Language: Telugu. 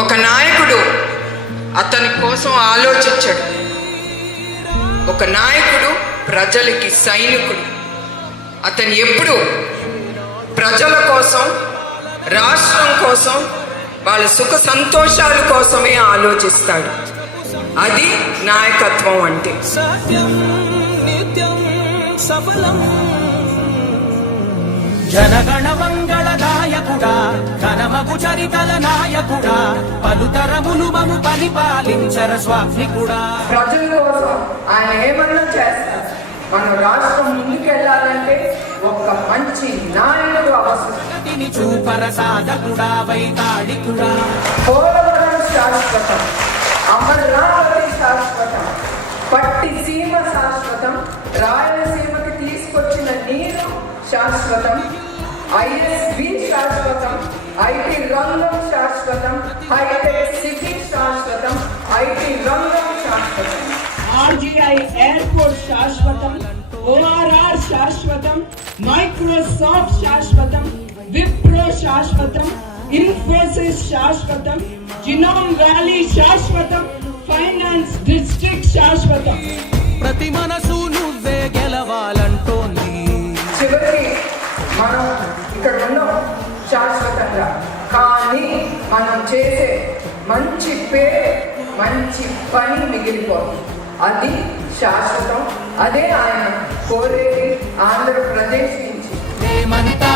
ఒక నాయకుడు అతని కోసం ఆలోచించాడు. ఒక నాయకుడు ప్రజలకి సైనికుడు. అతను ఎప్పుడు ప్రజల కోసం, రాష్ట్రం కోసం, వాళ్ళ సుఖ సంతోషాల కోసమే ఆలోచిస్తాడు. అది నాయకత్వం అంటే. జనగణ మంగళ నాయకుడా, ఘనమగు చరితల నాయకుడా, పలుతరములు మము పరిపాలించర స్వామికుడా. ప్రజల కోసం ఆయన ఏమన్నా చేస్తారు. మన రాష్ట్రం ముందుకెళ్లాలంటే ఒక మంచి నాయకుడు అవసరం. చూపర సాధకుడా, వైతాళికుడా. పోలవరం శాశ్వతం, అమరావతి శాశ్వతం, పట్టిసీమ శాశ్వతం, రాయలసీమకి తీసుకొచ్చిన నీరు శాశ్వతం, ఐఎస్బి శాశ్వతం, ఐటీ రంగం శాశ్వతం, హైటెక్ సిటీ శాశ్వతం, ఐటీ రంగం శాశ్వతం, ఆర్జీఐ ఎయిర్పోర్ట్ శాశ్వతం, ఓఆర్ఆర్ శాశ్వతం, మైక్రోసాఫ్ట్ శాశ్వతం, విప్రో శాశ్వతం, ఇన్ఫోసిస్ శాశ్వతం, జినోమ్ వ్యాలీ శాశ్వతం, ఫైనాన్స్ డిస్ట్రిక్ట్ శాశ్వతం. ప్రతి మనసు నువ్వే గెలవాలంటోంది. చివరికి మనం ఇక్కడ ఉన్నాం శాశ్వతంగా, కానీ మనం చేసే మంచి పేరు, మంచి పని మిగిలిపోతుంది. అది శాశ్వతం. అదే ఆయన కోరేది ఆంధ్రప్రదేశ్ నుంచి. మేమంతా